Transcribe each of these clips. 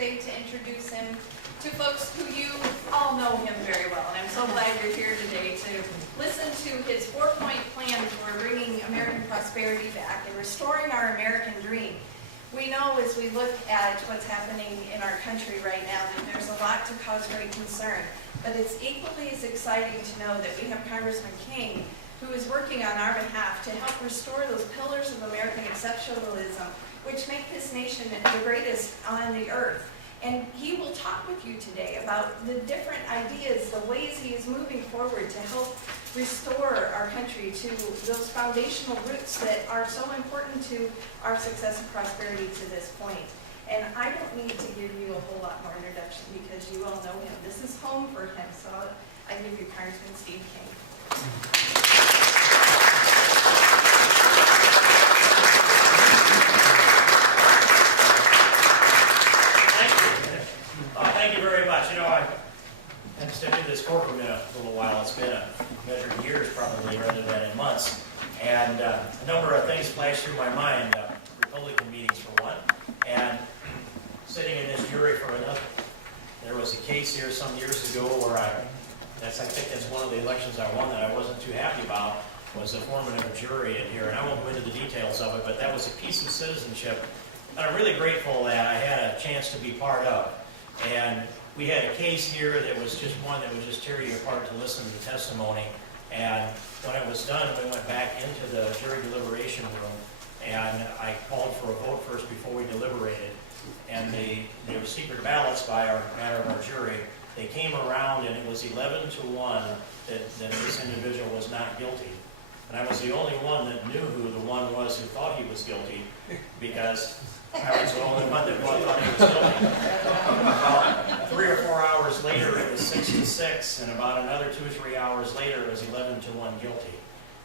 today to introduce him to folks who you all know him very well. And I'm so glad you're here today to listen to his 4-point plan for bringing American prosperity back and restoring our American dream. We know as we look at what's happening in our country right now that there's a lot to cause great concern. But it's equally as exciting to know that we have Congressman King, who is working on our behalf to help restore those pillars of American exceptionalism, which make this nation the greatest on the earth. And he will talk with you today about the different ideas, the ways he is moving forward to help restore our country to those foundational roots that are so important to our success and prosperity to this point. And I don't need to give you a whole lot more introduction because you all know him. This is home for him, so I give you Congressman Steve King. Thank you very much. You know, I've been sticking to this courtroom in a little while. It's been a measured in years probably rather than in months. And a number of things flashed through my mind. Republican meetings for one, and sitting in this jury for another. There was a case here some years ago where I think that's one of the elections I won that I wasn't too happy about, was the forming of a jury in here. And I won't go into the details of it, but that was a piece of citizenship that I'm really grateful that I had a chance to be part of. And we had a case here that was just one that would just tear you apart to listen to the testimony. And when it was done, we went back into the jury deliberation room, and I called for a vote first before we deliberated. And there were secret ballots by our matter of our jury. They came around, and it was 11-1 that this individual was not guilty. And I was the only one that knew who the one was who thought he was guilty, because I was the only one that thought he was guilty. About 3 or 4 hours later, it was 6-6, and about another 2 or 3 hours later, it was 11-1 guilty.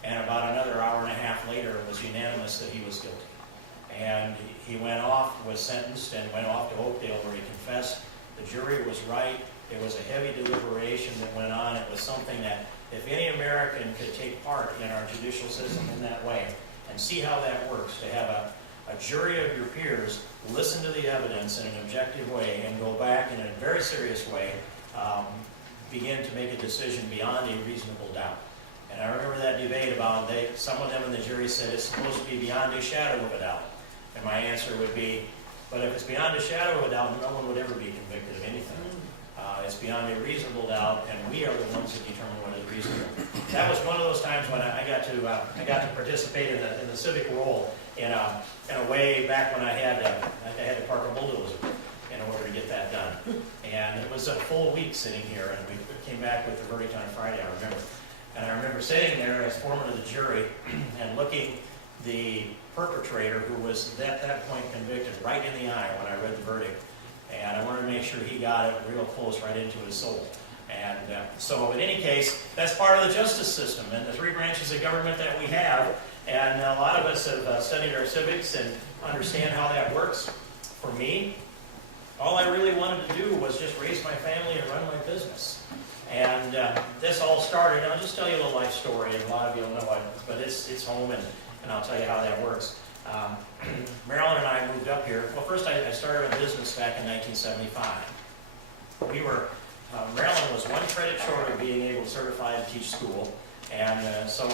And about another hour and a half later, it was unanimous that he was guilty. And he went off, was sentenced, and went off to Oakdale where he confessed. The jury was right. It was a heavy deliberation that went on. It was something that if any American could take part in our judicial system in that way and see how that works, to have a jury of your peers listen to the evidence in an objective way and go back in a very serious way, begin to make a decision beyond a reasonable doubt. And I remember that debate about, some of them in the jury said it's supposed to be beyond a shadow of a doubt. And my answer would be, but if it's beyond a shadow of a doubt, no one would ever be convicted of anything. It's beyond a reasonable doubt, and we are the ones that determine what is reasonable. That was one of those times when I got to participate in the civic role in a way back when I had to park a bulldozer in order to get that done. And it was a full week sitting here, and we came back with the verdict on Friday, I remember. And I remember sitting there as foreman of the jury and looking the perpetrator, who was at that point convicted, right in the eye when I read the verdict. And I wanted to make sure he got it real close, right into his soul. And so in any case, that's part of the justice system and the 3 branches of government that we have. And a lot of us have studied our civics and understand how that works. For me, all I really wanted to do was just raise my family and run my business. And this all started, and I'll just tell you a little life story, and a lot of you will know it, but it's home, and I'll tell you how that works. Marilyn and I moved up here. Well, first I started a business back in 1975. Marilyn was 1 credit short of being able to certify to teach school, and so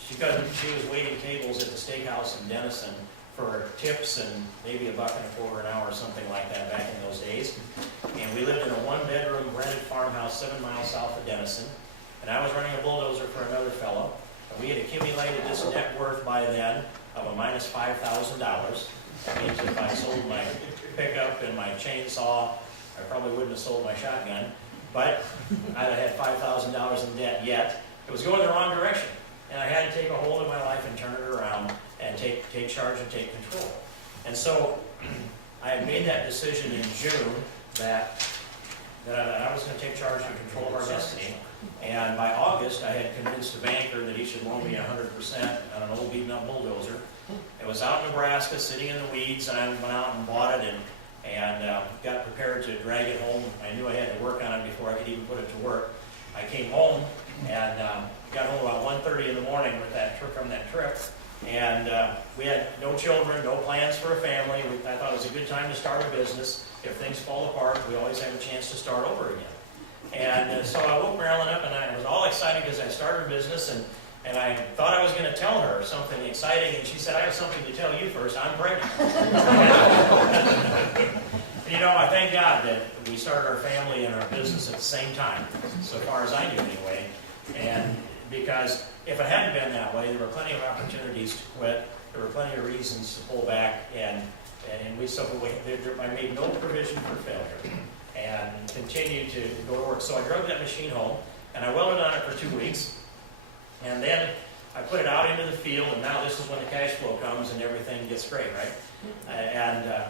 she was waiting tables at the steakhouse in Denison for tips and maybe $1.25 an hour or something like that back in those days. And we lived in a 1-bedroom rented farmhouse 7 miles south of Denison, and I was running a bulldozer for another fellow. And we had accumulated this net worth by then of a minus $5,000. That means if I sold my pickup and my chainsaw, I probably wouldn't have sold my shotgun, but I'd have had $5,000 in debt yet. It was going the wrong direction, and I had to take a hold of my life and turn it around and take charge and take control. And so I had made that decision in June that I was going to take charge and control of our destiny. And by August, I had convinced a banker that he should loan me 100% on an old beaten-up bulldozer. It was out in Nebraska, sitting in the weeds, and I went out and bought it and got prepared to drag it home. I knew I had to work on it before I could even put it to work. I came home and got home about 1:30 in the morning with that trip from that trip, And we had no children, no plans for a family. I thought it was a good time to start a business. If things fall apart, we always have a chance to start over again. And so I woke Marilyn up, and I was all excited because I started a business, and I thought I was going to tell her something exciting, and she said, I have something to tell you first. I'm pregnant. You know, I thank God that we started our family and our business at the same time, so far as I knew anyway. And because if it hadn't been that way, there were plenty of opportunities to quit. There were plenty of reasons to pull back, and I made no provision for failure, and continued to go to work. So I drove that machine home, and I welded on it for 2 weeks, and then I put it out into the field, and now this is when the cash flow comes and everything gets great, right?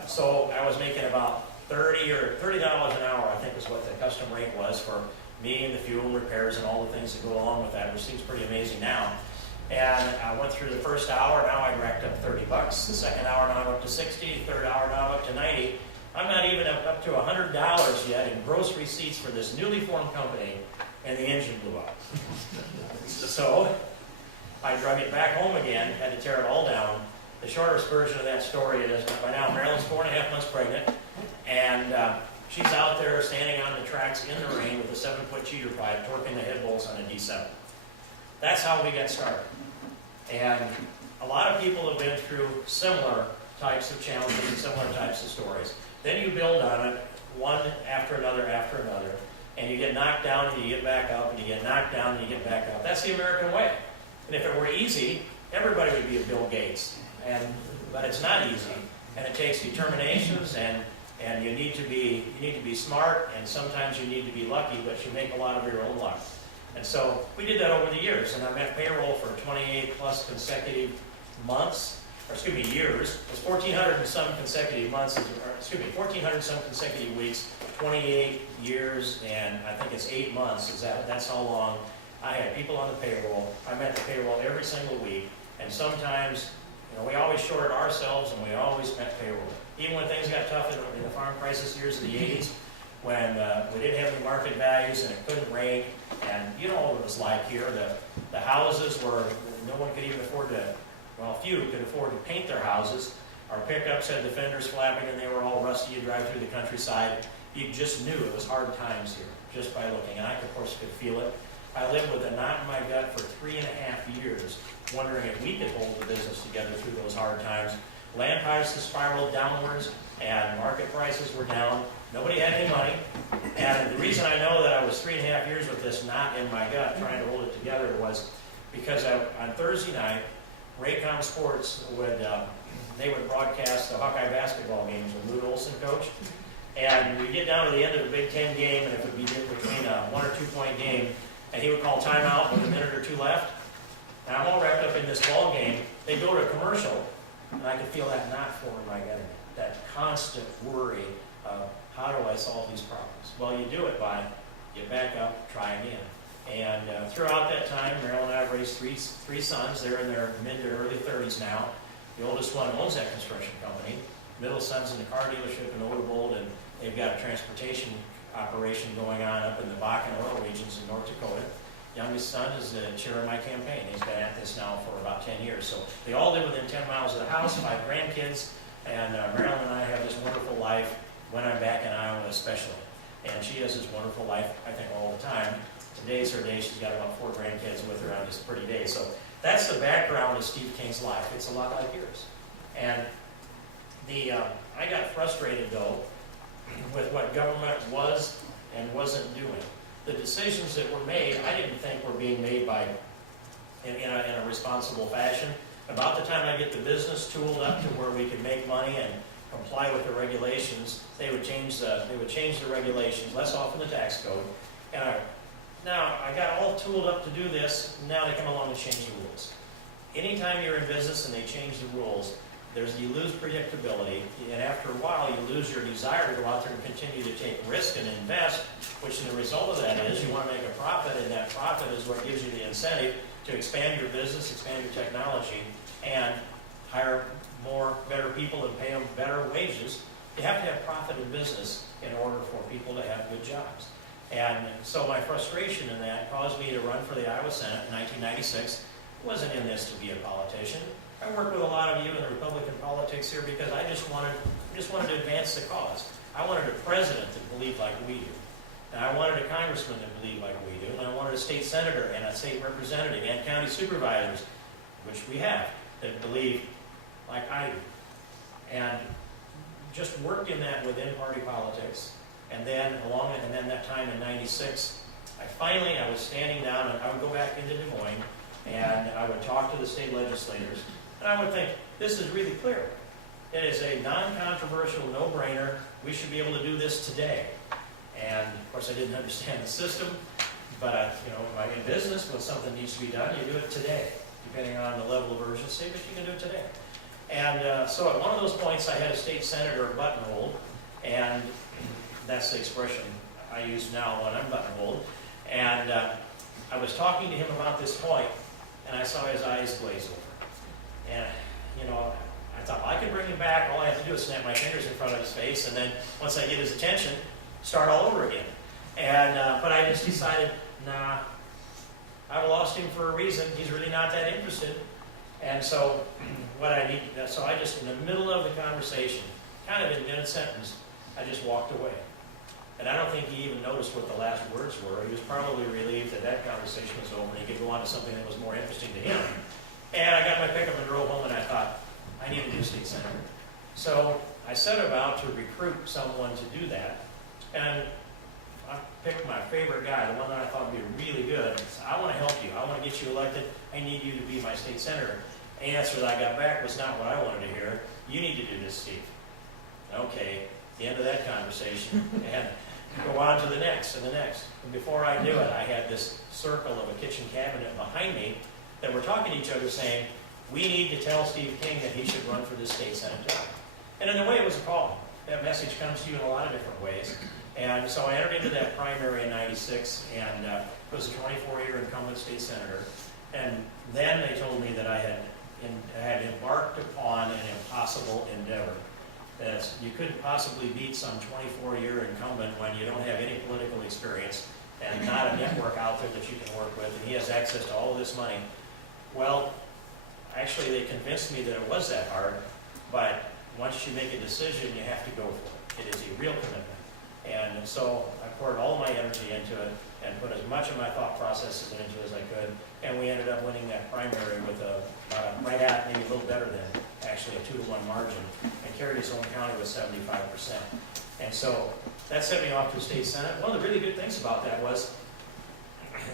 So I was making about $30 an hour, I think is what the custom rate was for me and the fuel and repairs and all the things that go along with that, which seems pretty amazing now. And I went through the first hour, now I racked up $30. The second hour, now I'm up to $60. Third hour, now I'm up to $90. I'm not even up to $100 yet in gross receipts for this newly formed company, and the engine blew up. So I drug it back home again, had to tear it all down. The shortest version of that story is by now Marilyn's 4.5 months pregnant, and she's out there standing on the tracks in the rain with a 7-foot cheater pipe, torquing the head bolts on a D7. That's how we got started. And a lot of people have been through similar types of challenges and similar types of stories. Then you build on it, one after another, and you get knocked down and you get back up, and you get knocked down and you get back up. That's the American way. And if it were easy, everybody would be a Bill Gates. But it's not easy, and it takes determinations, and you need to be smart, and sometimes you need to be lucky, but you make a lot of your own luck. And so we did that over the years, and I'm at payroll for 28 plus consecutive months, years. It's 1,400 and some consecutive months, 1,400 some consecutive weeks, 28 years, and I think it's 8 months. That's how long I had people on the payroll. I'm at the payroll every single week, and sometimes, we always shorted ourselves, and we always met payroll. Even when things got tough in the farm crisis years of the 80s, when we didn't have any market values and it couldn't rain, and you know what it was like here. The houses were, no one could even afford to, few could afford to paint their houses. Our pickups had the fenders flapping and they were all rusty. You drive through the countryside, you just knew it was hard times here, just by looking. And I, of course, could feel it. I lived with a knot in my gut for 3.5 years, wondering if we could hold the business together through those hard times. Land prices spiraled downwards, and market prices were down. Nobody had any money. And the reason I know that I was 3.5 years with this knot in my gut trying to hold it together was because on Thursday night, Raycom Sports would broadcast the Hawkeye basketball games when Lute Olson coached. And we get down to the end of the Big Ten game, and it would be between a 1 or 2 point game, and he would call timeout with a minute or two left. And I'm all wrapped up in this ball game. They go to a commercial, and I could feel that knot forming my gut, that constant worry of how do I solve these problems? Well, you do it by get back up, try again. And throughout that time, Marilyn and I have raised three sons. They're in their mid to early 30s now. The oldest one owns that construction company. Middle son's in the car dealership in Overbold, and they've got a transportation operation going on up in the Bakken oil regions in North Dakota. Youngest son is the chair of my campaign. He's been at this now for about 10 years. So they all live within 10 miles of the house, 5 grandkids, and Marilyn and I have this wonderful life when I'm back in Iowa especially. And she has this wonderful life, I think, all the time. Today's her day. She's got about 4 grandkids with her on this pretty day. So that's the background of Steve King's life. It's a lot like yours. And I got frustrated, though, with what government was and wasn't doing. The decisions that were made, I didn't think were being made in a responsible fashion. About the time I get the business tooled up to where we could make money and comply with the regulations, they would change the regulations, less often the tax code. And now I got all tooled up to do this. Now they come along and change the rules. Anytime you're in business and they change the rules, you lose predictability, and after a while you lose your desire to go out there and continue to take risk and invest, which the result of that is you want to make a profit, and that profit is what gives you the incentive to expand your business, expand your technology, and hire better people and pay them better wages. You have to have profit in business in order for people to have good jobs. And so my frustration in that caused me to run for the Iowa Senate in 1996. I wasn't in this to be a politician. I work with a lot of you in the Republican politics here because I just wanted to advance the cause. I wanted a president that believed like we do. And I wanted a congressman that believed like we do. And I wanted a state senator and a state representative and county supervisors, which we have, that believe like I do. And just worked in that within party politics. And then that time in '96, I was standing down and I would go back into Des Moines and I would talk to the state legislators. And I would think, this is really clear. It is a non-controversial, no-brainer. We should be able to do this today. And of course, I didn't understand the system, but in business, when something needs to be done, you do it today, depending on the level of urgency, but you can do it today. And so at one of those points, I had a state senator buttonholed, and that's the expression I use now when I'm buttonholed. And I was talking to him about this point, and I saw his eyes glaze over. And, I thought, well, I could bring him back. All I have to do is snap my fingers in front of his face, and then once I get his attention, start all over again. And but I just decided, nah, I lost him for a reason. He's really not that interested. And so so I just, in the middle of the conversation, kind of in mid-sentence, I just walked away. And I don't think he even noticed what the last words were. He was probably relieved that that conversation was over and he could go on to something that was more interesting to him. And I got my pickup and drove home, and I thought, I need a new state senator. So I set about to recruit someone to do that. And I picked my favorite guy, the one that I thought would be really good. I said, I want to help you. I want to get you elected. I need you to be my state senator. The answer that I got back was not what I wanted to hear. You need to do this, Steve. Okay, the end of that conversation. And go on to the next and the next. And before I knew it, I had this circle of a kitchen cabinet behind me that were talking to each other saying, we need to tell Steve King that he should run for this state senate job. And in a way, it was a call. That message comes to you in a lot of different ways. And so I entered into that primary in '96 and was a 24-year incumbent state senator. And then they told me that I had embarked upon an impossible endeavor. That you couldn't possibly beat some 24-year incumbent when you don't have any political experience and not a network out there that you can work with, and he has access to all of this money. Well, actually, they convinced me that it was that hard, but once you make a decision, you have to go for it. It is a real commitment. And so I poured all my energy into it and put as much of my thought processes into it as I could, and we ended up winning that primary with right at, maybe a little better than, actually a 2-to-1 margin, and carried his own county with 75%. And so that sent me off to the state senate. One of the really good things about that was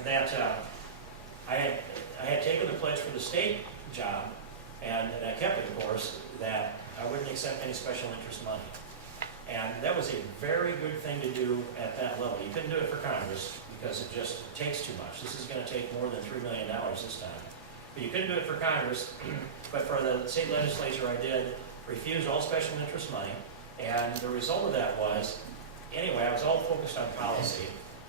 that I had taken the pledge for the state job, and I kept it, of course, that I wouldn't accept any special interest money. And that was a very good thing to do at that level. You couldn't do it for Congress because it just takes too much. This is going to take more than $3 million this time. But you couldn't do it for Congress, but for the state legislature I did refuse all special interest money. And the result of that was, anyway, I was all focused on policy.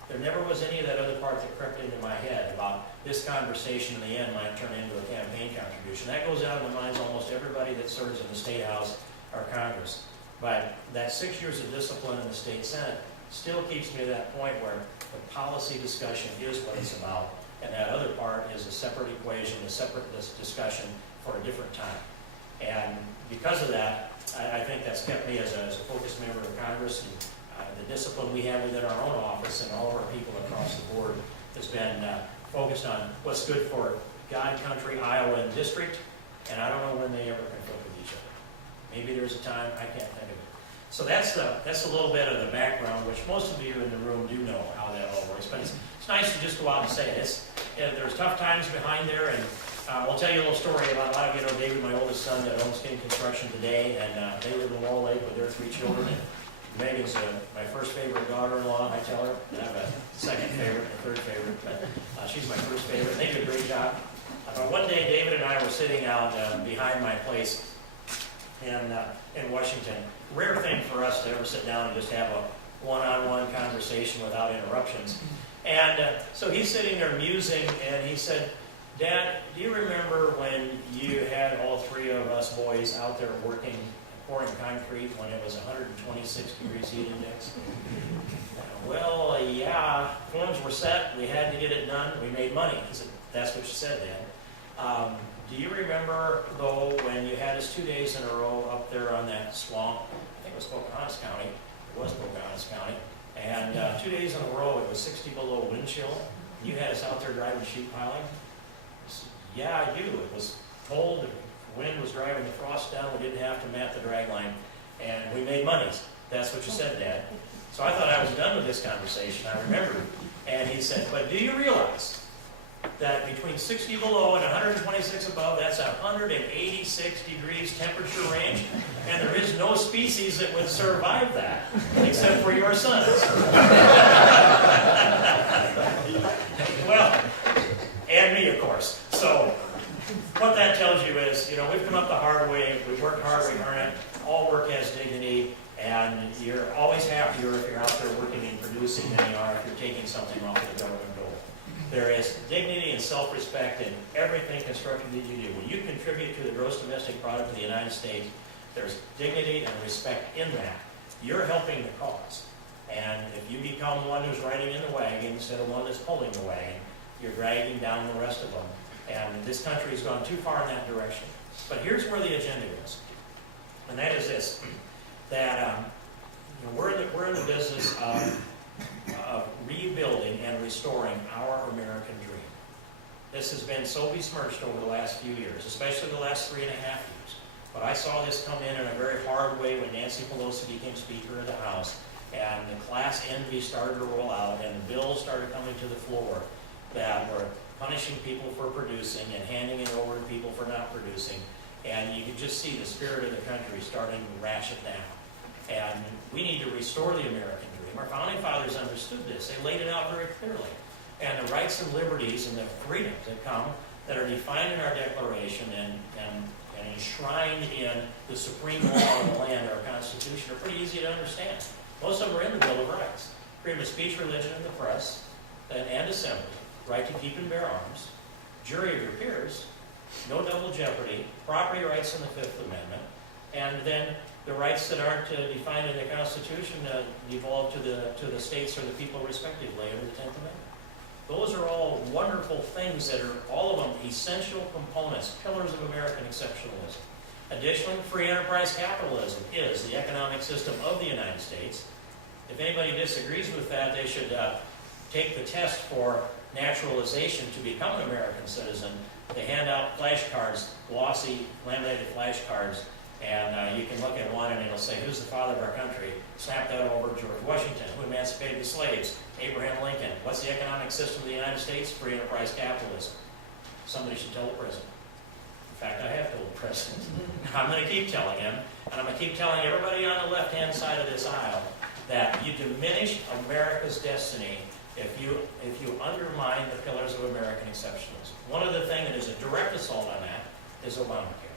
There never was any of that other part that crept into my head about this conversation in the end might turn into a campaign contribution. That goes out in the minds of almost everybody that serves in the State House or Congress. But that 6 years of discipline in the state senate still keeps me to that point where the policy discussion is what it's about, and that other part is a separate equation, a separate discussion for a different time. And because of that, I think that's kept me as a focused member of Congress, and the discipline we have within our own office and all of our people across the board has been focused on what's good for God, country, Iowa, and district, and I don't know when they ever conflict with each other. Maybe there's a time, I can't think of it. So that's a little bit of the background, which most of you in the room do know how that all works, but it's nice to just go out and say it. There's tough times behind there, and I'll tell you a little story about, a lot of you know David, my oldest son, that owns King Construction today, and they live in Wall Lake with their 3 children. And Megan's my first favorite daughter-in-law, I tell her. And I have a second favorite and a third favorite, but she's my first favorite. They do a great job. But one day, David and I were sitting out behind my place in Washington. Rare thing for us to ever sit down and just have a one-on-one conversation without interruptions. And so he's sitting there musing, and he said, Dad, do you remember when you had all 3 of us boys out there working, pouring concrete when it was 126 degrees heat index? Well, yeah, forms were set. We had to get it done. We made money. He said, that's what you said, Dad. Do you remember, though, when you had us 2 days in a row up there on that swamp? I think it was Pocahontas County. It was Pocahontas County. And 2 days in a row, it was 60 below wind chill. You had us out there driving sheep piling. Yeah, I do. It was cold. The wind was driving the frost down. We didn't have to mat the drag line. And we made monies. That's what you said, Dad. So I thought I was done with this conversation. I remembered. And he said, but do you realize that between 60 below and 126 above, that's a 186 degrees temperature range, and there is no species that would survive that, except for your sons. Well, and me, of course. So what that tells you is, we've come up the hard way, we've worked hard, we earn it, all work has dignity, and you're always happier if you're out there working and producing than you are if you're taking something off of the government dole. There is dignity and self-respect in everything constructive that you do. When you contribute to the gross domestic product of the United States, there's dignity and respect in that. You're helping the cause. And if you become one who's riding in the wagon instead of one that's pulling the wagon, you're dragging down the rest of them. And this country has gone too far in that direction. But here's where the agenda is. And that is this, that we're in the business of rebuilding and restoring our American dream. This has been so besmirched over the last few years, especially the last 3.5 years. But I saw this come in a very hard way when Nancy Pelosi became Speaker of the House, and the class envy started to roll out, and the bills started coming to the floor that were punishing people for producing and handing it over to people for not producing. And you could just see the spirit of the country starting to ration down. And we need to restore the American dream. Our founding fathers understood this. They laid it out very clearly. And the rights and liberties and the freedoms that come, that are defined in our Declaration and enshrined in the supreme law of the land, our Constitution, are pretty easy to understand. Most of them are in the Bill of Rights. Freedom of speech, religion, and the press, and assembly, right to keep and bear arms, jury of your peers, no double jeopardy, property rights in the Fifth Amendment, and then the rights that aren't defined in the Constitution devolve to the states or the people respectively under the 10th Amendment. Those are all wonderful things that are, all of them, essential components, pillars of American exceptionalism. Additionally, free enterprise capitalism is the economic system of the United States. If anybody disagrees with that, they should take the test for naturalization to become an American citizen. They hand out flashcards, glossy, laminated flashcards, and you can look at one and it'll say, who's the father of our country? Snap that over, George Washington. Who emancipated the slaves? Abraham Lincoln. What's the economic system of the United States? Free enterprise capitalism. Somebody should tell the president. In fact, I have told the president. I'm going to keep telling him, and I'm going to keep telling everybody on the left-hand side of this aisle that you diminish America's destiny if you undermine the pillars of American exceptionalism. One of the things that is a direct assault on that is Obamacare.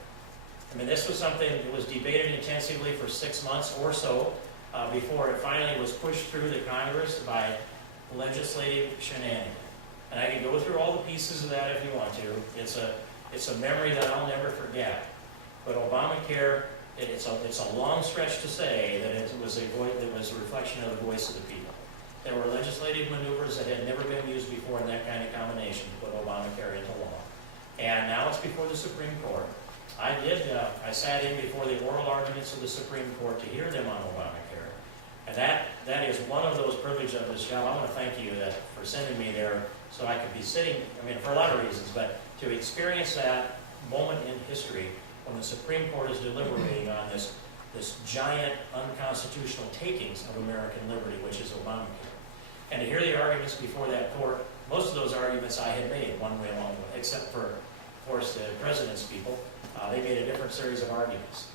I mean, this was something that was debated intensively for 6 months or so before it finally was pushed through the Congress by legislative shenanigans. And I can go through all the pieces of that if you want to. It's a memory that I'll never forget. But Obamacare, it's a long stretch to say that it was a reflection of the voice of the people. There were legislative maneuvers that had never been used before in that kind of combination to put Obamacare into law. And now it's before the Supreme Court. I sat in before the oral arguments of the Supreme Court to hear them on Obamacare. And that is one of those privileges of this job. I want to thank you for sending me there so I could be sitting, for a lot of reasons, but to experience that moment in history when the Supreme Court is deliberating on this giant unconstitutional takings of American liberty, which is Obamacare. And to hear the arguments before that court, most of those arguments I had made one way along the way, except for, of course, the president's people. They made a different series of arguments.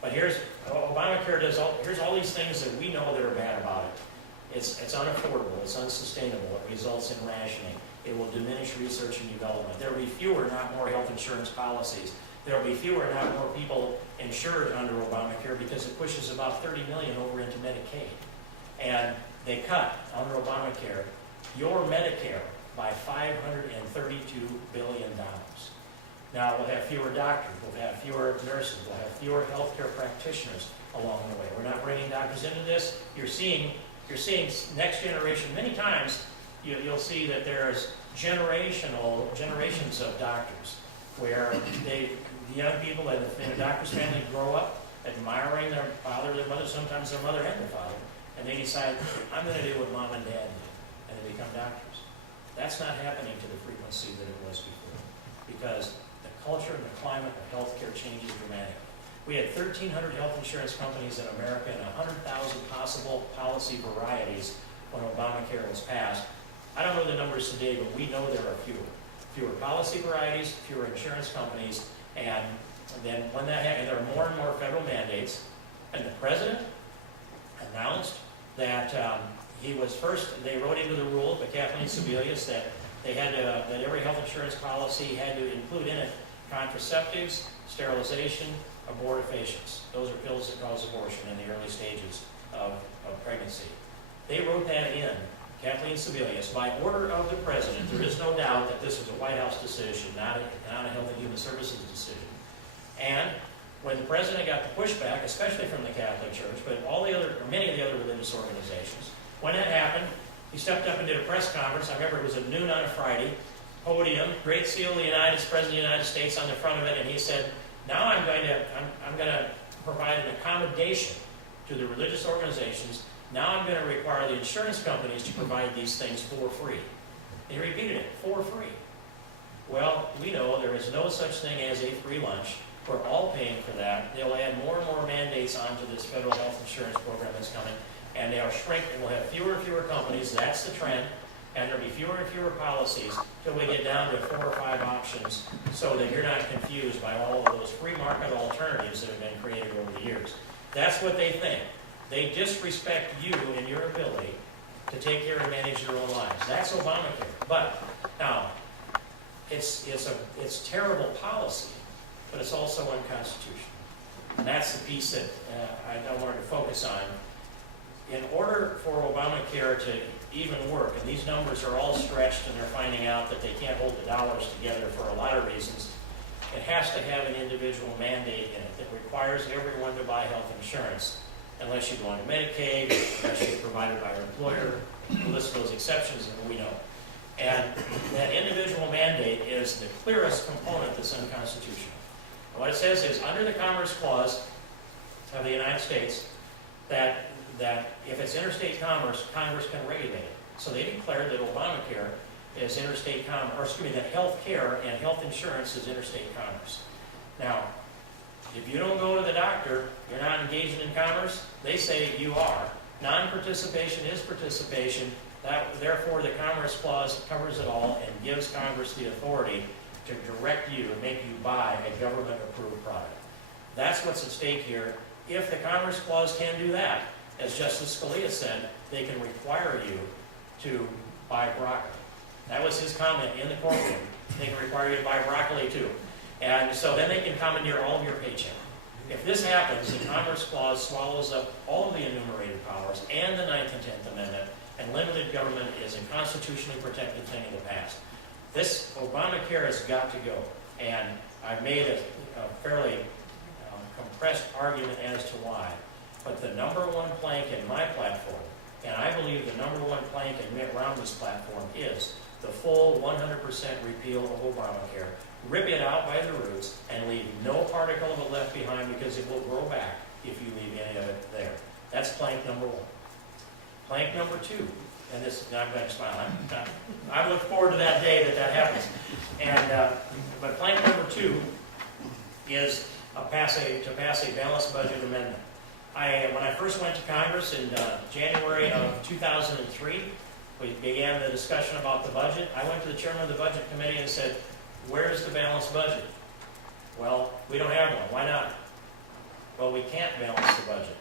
But Obamacare here's all these things that we know that are bad about it. It's unaffordable, it's unsustainable, it results in rationing, it will diminish research and development. There will be fewer, not more, health insurance policies. There will be fewer, not more people insured under Obamacare because it pushes about 30 million over into Medicaid. And they cut, under Obamacare, your Medicare by $532 billion. Now, we'll have fewer doctors, we'll have fewer nurses, we'll have fewer healthcare practitions along the way. We're not bringing doctors into this. You're seeing next generation. Many times, you'll see that there's generations of doctors. where the young people in a doctor's family grow up admiring their father, their mother, sometimes their mother and their father, and they decide, I'm going to do what mom and dad did, and they become doctors. That's not happening to the frequency that it was before, because the culture and the climate of healthcare changes dramatically. We had 1,300 health insurance companies in America and 100,000 possible policy varieties when Obamacare was passed. I don't know the numbers today, but we know there are fewer policy varieties, fewer insurance companies, and then when that happened, there are more and more federal mandates, and the president announced that he was first, they wrote into the rule by Kathleen Sebelius that they had to, that every health insurance policy had to include in it contraceptives, sterilization, abortifacients. Those are pills that cause abortion in the early stages of pregnancy. They wrote that in, Kathleen Sebelius, by order of the president. There is no doubt that this was a White House decision, not a Health and Human Services decision. And when the president got the pushback, especially from the Catholic Church, but many of the other religious organizations, when that happened, he stepped up and did a press conference. I remember it was at noon on a Friday, podium, Great Seal of the President of the United States on the front of it, and he said, now I'm going to provide an accommodation to the religious organizations. Now I'm going to require the insurance companies to provide these things for free. He repeated it, for free. Well, we know there is no such thing as a free lunch. We're all paying for that. They'll add more and more mandates onto this federal health insurance program that's coming, and they are shrinking. We'll have fewer and fewer companies. That's the trend. And there'll be fewer and fewer policies till we get down to 4 or 5 options so that you're not confused by all of those free market alternatives that have been created over the years. That's what they think. They disrespect you and your ability to take care and manage your own lives. That's Obamacare. But now, it's terrible policy, but it's also unconstitutional. And that's the piece that I wanted to focus on. In order for Obamacare to even work, and these numbers are all stretched and they're finding out that they can't hold the dollars together for a lot of reasons, it has to have an individual mandate in it that requires everyone to buy health insurance, unless you go into Medicaid, unless you're provided by your employer. The list of those exceptions, and we know. And that individual mandate is the clearest component that's unconstitutional. And what it says is, under the Commerce Clause of the United States, that if it's interstate commerce, Congress can regulate it. So they declared that Obamacare is interstate commerce, or excuse me, that health care and health insurance is interstate commerce. Now, if you don't go to the doctor, you're not engaging in commerce, they say you are. Non-participation is participation. Therefore, the Commerce Clause covers it all and gives Congress the authority to direct you and make you buy a government-approved product. That's what's at stake here. If the Commerce Clause can do that, as Justice Scalia said, they can require you to buy broccoli. That was his comment in the courtroom. They can require you to buy broccoli too. And so then they can commandeer all of your paycheck. If this happens, the Commerce Clause swallows up all of the enumerated powers and the 9th and 10th Amendment, and limited government is a constitutionally protected thing in the past. This Obamacare has got to go. And I've made a fairly compressed argument as to why. But the number one plank in my platform, and I believe the number one plank in Mitt Romney's platform, is the full 100% repeal of Obamacare. Rip it out by the roots and leave no particle of it left behind, because it will grow back if you leave any of it there. That's plank number one. Plank number two, and this, I'm going to smile. I look forward to that day that happens. And but plank number two is to pass a balanced budget amendment. When I first went to Congress in January of 2003, we began the discussion about the budget. I went to the chairman of the Budget Committee and said, where's the balanced budget? Well, we don't have one. Why not? Well, we can't balance the budget.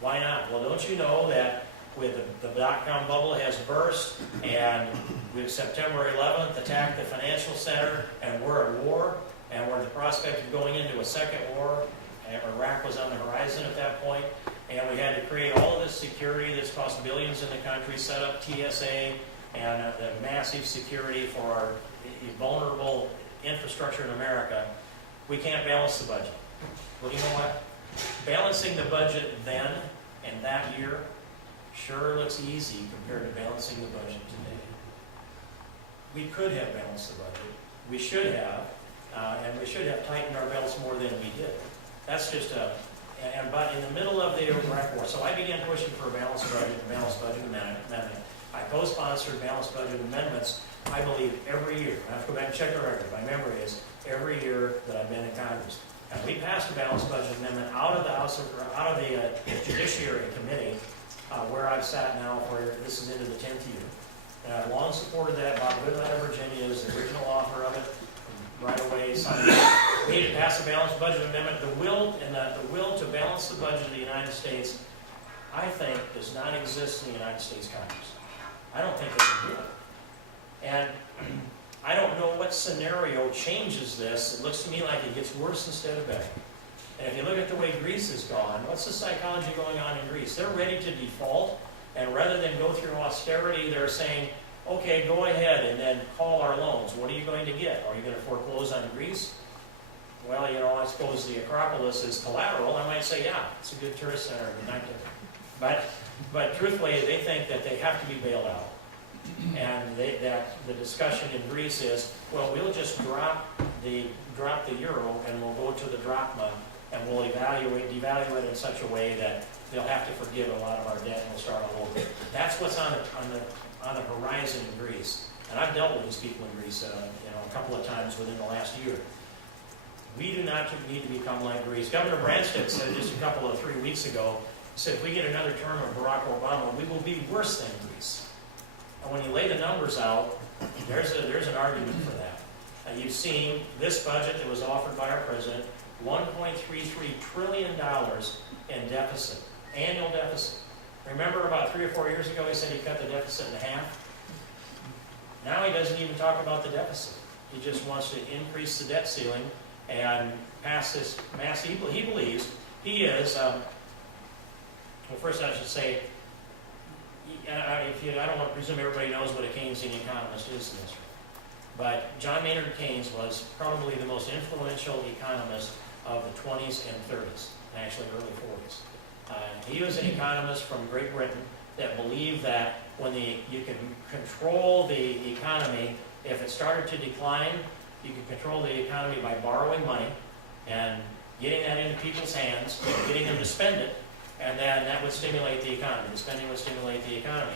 Why not? Well, don't you know that with the dot-com bubble has burst, and with September 11th attacked the financial center, and we're at war, and we're in the prospect of going into a second war. Iraq was on the horizon at that point, and we had to create all of this security that's cost billions in the country, set up TSA and the massive security for our vulnerable infrastructure in America. We can't balance the budget. Well, you know what? Balancing the budget then and that year sure looks easy compared to balancing the budget today. We could have balanced the budget. We should have. and we should have tightened our belts more than we did. That's just but in the middle of the Iraq War, so I began pushing for a balanced budget amendment. I co-sponsored balanced budget amendments, I believe, every year. I have to go back and check the record. My memory is every year that I've been in Congress. And we passed a balanced budget amendment out of the Judiciary Committee, where I've sat now for, this is into the 10th year. And I've long supported that. Bob Goodlatte of Virginia is the original author of it. Right away, signed it. We need to pass a balanced budget amendment. The will to balance the budget of the United States, I think, does not exist in the United States Congress. I don't think they can do it. And I don't know what scenario changes this. It looks to me like it gets worse instead of better. And if you look at the way Greece has gone, what's the psychology going on in Greece? They're ready to default, and rather than go through austerity, they're saying, okay, go ahead and then call our loans. What are you going to get? Are you going to foreclose on Greece? Well, you know, I suppose the Acropolis is collateral. I might say, yeah, it's a good tourist center. But truthfully, they think that they have to be bailed out. And that the discussion in Greece is, well, we'll just drop the euro and we'll go to the drachma and we'll devalue it in such a way that they'll have to forgive a lot of our debt and we'll start all over. That's what's on the horizon in Greece. And I've dealt with these people in Greece, a couple of times within the last year. We do not need to become like Greece. Governor Branstad said just 3 weeks ago, he said, if we get another term of Barack Obama, we will be worse than Greece. And when you lay the numbers out, there's an argument for that. You've seen this budget that was offered by our president, $1.33 trillion in deficit, annual deficit. Remember about 3 or 4 years ago, he said he cut the deficit in half? Now he doesn't even talk about the deficit. He just wants to increase the debt ceiling and pass this mass. He believes he is, well, first I should say, I don't want to presume everybody knows what a Keynesian economist is in this room. But John Maynard Keynes was probably the most influential economist of the 20s and 30s, and actually early 40s. He was an economist from Great Britain that believed that when you can control the economy, if it started to decline, you could control the economy by borrowing money and getting that into people's hands, getting them to spend it, and then that would stimulate the economy. The spending would stimulate the economy.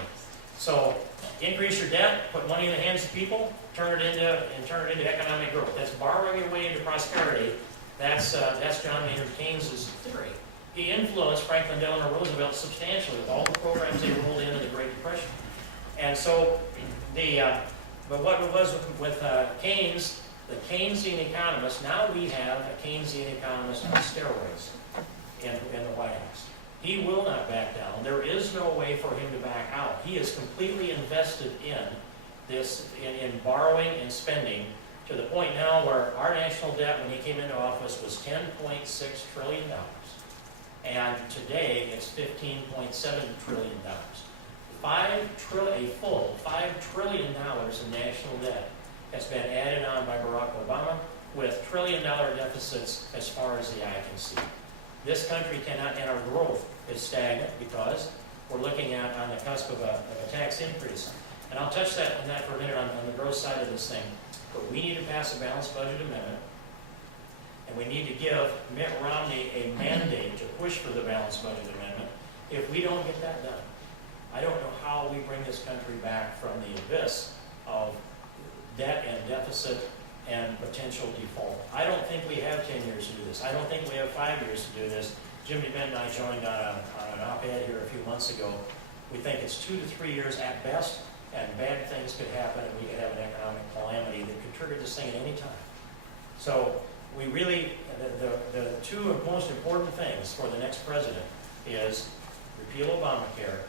So increase your debt, put money in the hands of people, turn it into economic growth. That's borrowing your way into prosperity. That's John Maynard Keynes' theory. He influenced Franklin Delano Roosevelt substantially with all the programs they rolled into the Great Depression. And so but what it was with Keynes, the Keynesian economist, now we have a Keynesian economist on steroids in the White House. He will not back down. There is no way for him to back out. He is completely invested in this, in borrowing and spending, to the point now where our national debt when he came into office was $10.6 trillion. And today it's $15.7 trillion. A full $5 trillion in national debt has been added on by Barack Obama, with trillion-dollar deficits as far as the eye can see. This country cannot, and our growth is stagnant because we're looking at on the cusp of a tax increase. And I'll touch on that for a minute on the growth side of this thing. But we need to pass a balanced budget amendment, and we need to give Mitt Romney a mandate to push for the balanced budget amendment. If we don't get that done, I don't know how we bring this country back from the abyss of debt and deficit and potential default. I don't think we have 10 years to do this. I don't think we have 5 years to do this. Jim DeBent and I joined on an op-ed here a few months ago. We think it's 2 to 3 years at best, and bad things could happen, and we could have an economic calamity that could trigger this thing at any time. So we really, the two most important things for the next president is repeal Obamacare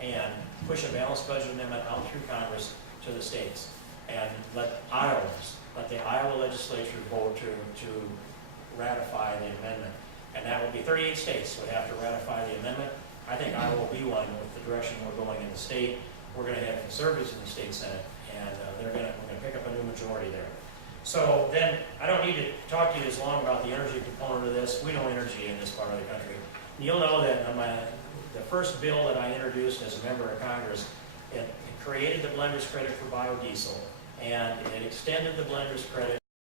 and push a balanced budget amendment out through Congress to the states, and let the Iowa legislature vote to ratify the amendment. And that would be 38 states would have to ratify the amendment. I think Iowa will be one with the direction we're going in the state. We're going to have conservatives in the state Senate, and we're going to pick up a new majority there. So then, I don't need to talk to you as long about the energy component of this. We know energy in this part of the country. You'll know that the first bill that I introduced as a member of Congress, it created the blender's credit for biodiesel, and it extended the blender's credit